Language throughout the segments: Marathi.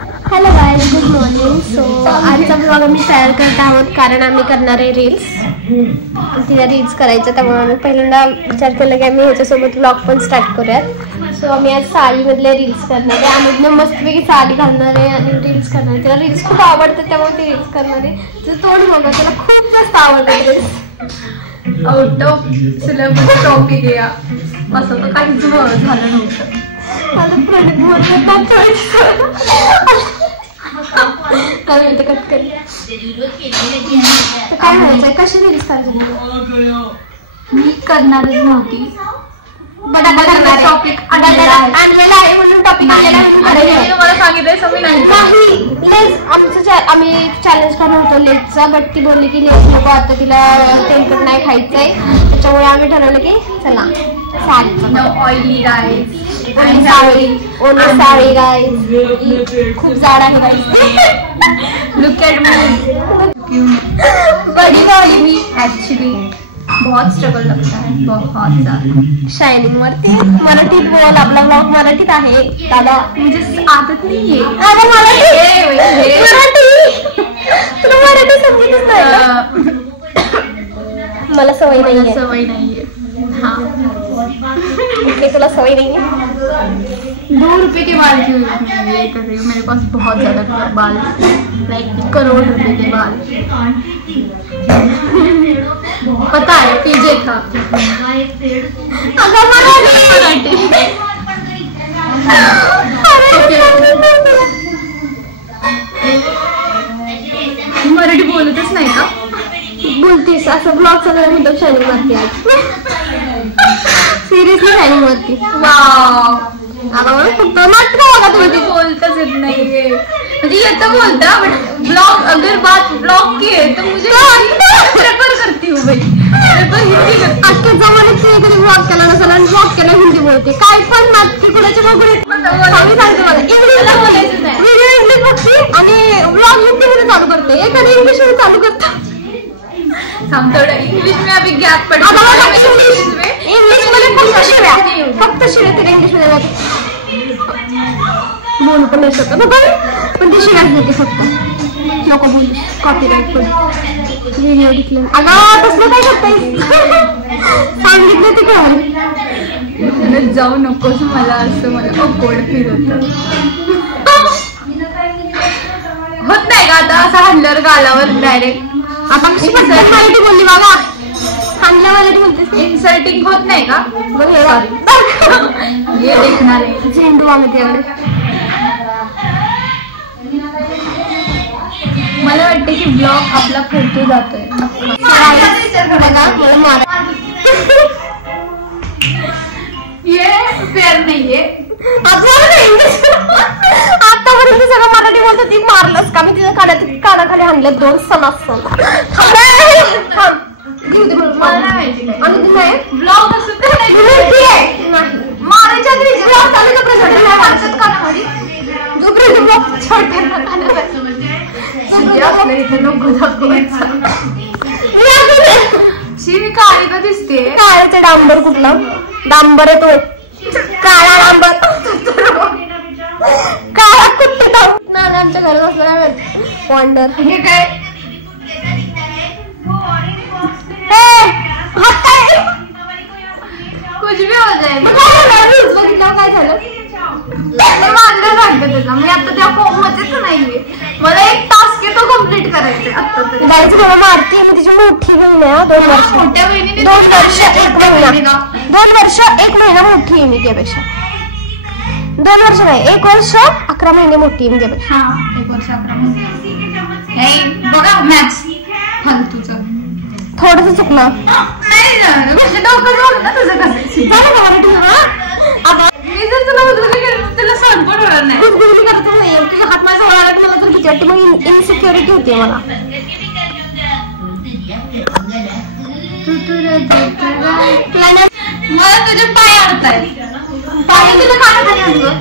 Hello guys, good morning. So आजचा ब्लॉग आम्ही तयार करत आहोत कारण आम्ही करणार आहे रील्स. तिला रील्स करायचं, त्यामुळे आम्ही पहिल्यांदा विचार केला की आम्ही ह्याच्यासोबत ब्लॉग पण स्टार्ट करूयात. सो आम्ही आज साडीमधले रील्स करणार आहे. आम्ही मस्तपैकी साडी घालणार आहे आणि रील्स करणार आहे. तिला रील्स खूप आवडतात, त्यामुळे ती रील्स करणार आहे. तिचं तोंड बघा, तिला खूप जास्त आवडतं reels. Out of syllabus topic आहे असं तर काहीच झालं नव्हतं. काय म्हणते कट कर. काय म्हणायचंय, कशी रील्स करायची? मी करणारच नव्हती. टॉपिक आणलेला आहे म्हणून टॉपिक मला सांगितलंय मी नाही. आम्ही चॅलेंज करणार होतो लेटचा, बट ती बोलली की लेट नको, आता तिला तेलकट नाही खायचंय. त्याच्यामुळे आम्ही ठरवलं की चला साडी. नो ऑइली राईस आणि साडी गाईज खूप जाड आहे गाईज. Look at me. बड़ी वाली मी एक्चुअली बहुत स्ट्रगल लगता है, बहुत ज्यादा. शायनिंग वरती मराठीत बोल, आपला ब्लॉग मराठीत आहे दादा. मुझे आदत नाही आहे. अरे मराठी तुला मराठी समजतच नाही. मला सवय नाही, सवय नाहीये. हाँ ओके, तुला सवय नहीं है. 2 रुपए के बाल की ये कर रही हूँ. मेरे पास बहुत ज्यादा बाल, लाइक करोड़ रुपए के बाल. पता है पीजे था. मराठी बोलतच नाही का? बोलतेस असं ब्लॉग सगळं मुद्दाम शायनिंग मारते आज. सिरियसली शायनिंग मारते. वाव. आता मला फक्त नाटक बघा, तुम्ही बोलताच येत नाहीये. म्हणजे येतं बोलता, बट ब्लॉग अगर बात ब्लॉग की है तो मुझे प्रेफर करती हूँ भाई. प्रेफर हिंदी करती. आजच्या जमान्यात तुम्ही कधी ब्लॉग केला नसेल आणि ब्लॉग केला हिंदी बोलते. काय पण नाटकी कुणाच्या बघून आम्ही सांगतो मला इंग्लिशला बोलायचं नाही. व्हिडिओ इंग्लिश बघते आणि ब्लॉग हिंदीमध्ये चालू करते. एखादी इंग्लिशमध्ये चालू करतो. हम थोड़ा इंग्लिश में अभी गैप पड़ इंग्लिश मध्ये फक्त शिव्या तिला इंग्लिश मध्ये बोलू पण नाही शकत, पण ती शिव्याच देते फक्त. नको बोलू, कॉपीराइट पण व्हिडिओ घेतले. अगं तसलं काय करताय, सांगितलं ते काय जाऊ नकोस मला, असं मला ऑकवर्ड फील होतं. होत नाही का आता असं हल्लर गालावर डायरेक्ट. आता कशी मराठी बोलली बाबा, हाणल्या मराठी बोलतेस. इन्सल्टिंग होत नाही का? ये देखणार आहे झेंडू आम्ही त्याकडे. मला वाटतं की ब्लॉग आपला फोटो जातोय. ये फेअर नाहीये. आतापर्यंत सगळं मराठी बोलतो, ती मारलंच का? मी तिच्या कानाखाली आणले 2 सणासण. ब्लॉग मारायच्या मी काळी का दिसते? काळाचं डांबर कुठला डांबर आहे तो? काळा डांबर. काळा कुठे नाही आमच्या घरात असला वॉन्डर. हे काय कुछ भी हो जाए. काय झालं? मानलं सांगते त्याचा. मी आता त्या फॉर्ममध्येच नाहीये. मला एक टास्क आहे तो कम्प्लीट करायचा आता तरी. जायचं मला मारते. मी तिची मोठी बहीण आहे. 2 वर्ष. मोठ्या बहिणीने 2 वर्ष 1 महिना. 2 वर्ष 1 महिना मोठी आहे मी त्यापेक्षा. 2 वर्ष नाही, 1 वर्ष 11 महिने मोठी आहे मी त्यापेक्षा. हा 1 वर्ष 11 महिने. बघा मॅथ्स फालतूचं थोडस चुकलं. नाही डोकं जोड ना तुझं कसं. मी जर तुला उद्बुद्धी केलं तुला सहन पण होणार नाही. उद्बुद्धी करतच नाही. तुझ्या हात माझ्या होणार मला तर भीती वाटते. मग इनसिक्युरिटी होती मला. मला तुझे पाय आवडताय. पाय तुझ्या कानाखाली आणलं.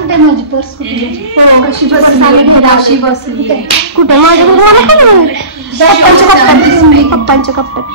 कुठे माझी पर्स कशी बसली कुठे माझ्या? पप्पांच्या कप्प्यात.